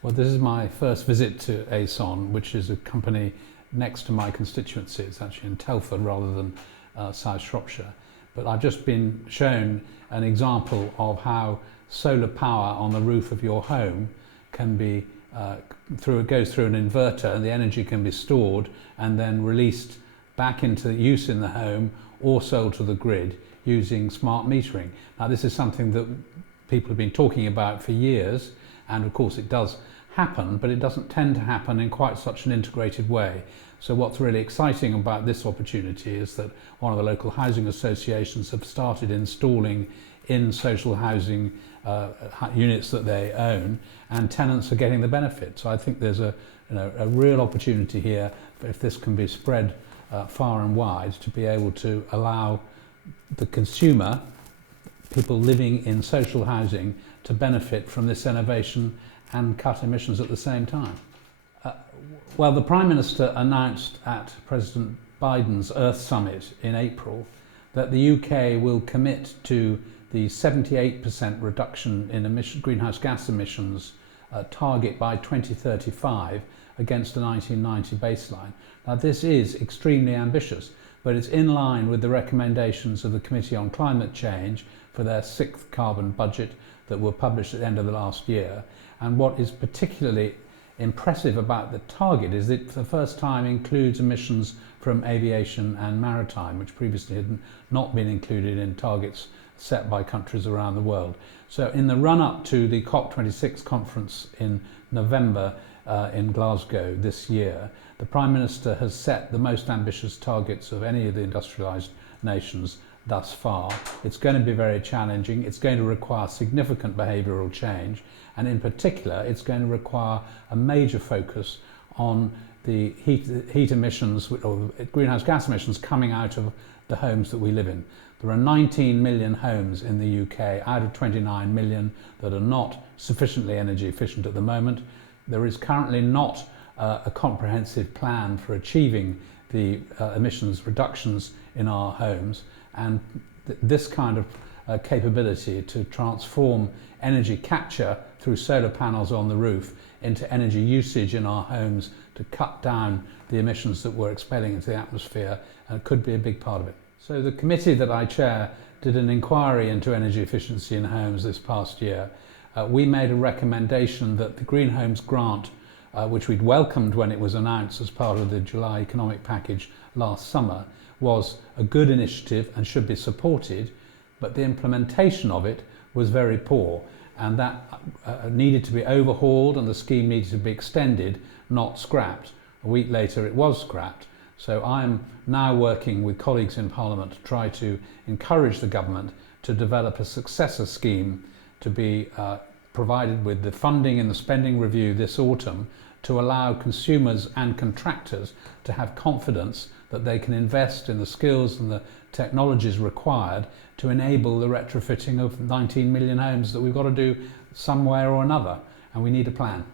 Well, this is my first visit to AceOn, which is a company next to my constituency. It's actually in Telford rather than South Shropshire. But I've just been shown an example of how solar power on the roof of your home can be goes through an inverter, and the energy can be stored and then released back into use in the home or sold to the grid using smart metering. Now, this is something that people have been talking about for years, and of course it does happen, but it doesn't tend to happen in quite such an integrated way. So what's really exciting about this opportunity is that one of the local housing associations have started installing in social housing units that they own, and tenants are getting the benefit. So I think there's a real opportunity here, if this can be spread far and wide, to be able to allow the consumer, people living in social housing, to benefit from this innovation and cut emissions at the same time. Well, the Prime Minister announced at President Biden's Earth Summit in April that the UK will commit to the 78% reduction in greenhouse gas emissions target by 2035 against a 1990 baseline. Now, this is extremely ambitious, but it's in line with the recommendations of the Committee on Climate Change for their 6th carbon budget that were published at the end of the last year. And what is particularly impressive about the target is that it for the first time includes emissions from aviation and maritime, which previously had not been included in targets set by countries around the world. So in the run-up to the COP26 conference in November in Glasgow this year, the Prime Minister has set the most ambitious targets of any of the industrialised nations thus far. It's going to be very challenging. It's going to require significant behavioural change, and in particular it's going to require a major focus on the heat emissions or greenhouse gas emissions coming out of the homes that we live in. There are 19 million homes in the UK out of 29 million that are not sufficiently energy efficient at the moment. There is currently not a comprehensive plan for achieving the emissions reductions in our homes, and this kind of capability to transform energy capture through solar panels on the roof into energy usage in our homes to cut down the emissions that we're expelling into the atmosphere could be a big part of it. So the committee that I chair did an inquiry into energy efficiency in homes this past year. We made a recommendation that the Green Homes Grant, which we'd welcomed when it was announced as part of the July economic package last summer, was a good initiative and should be supported, but the implementation of it was very poor, and that needed to be overhauled, and the scheme needed to be extended, not scrapped. A week later it was scrapped. So I am now working with colleagues in Parliament to try to encourage the government to develop a successor scheme to be provided with the funding in the spending review this autumn to allow consumers and contractors to have confidence that they can invest in the skills and the technologies required to enable the retrofitting of 19 million homes that we've got to do somewhere or another, and we need a plan.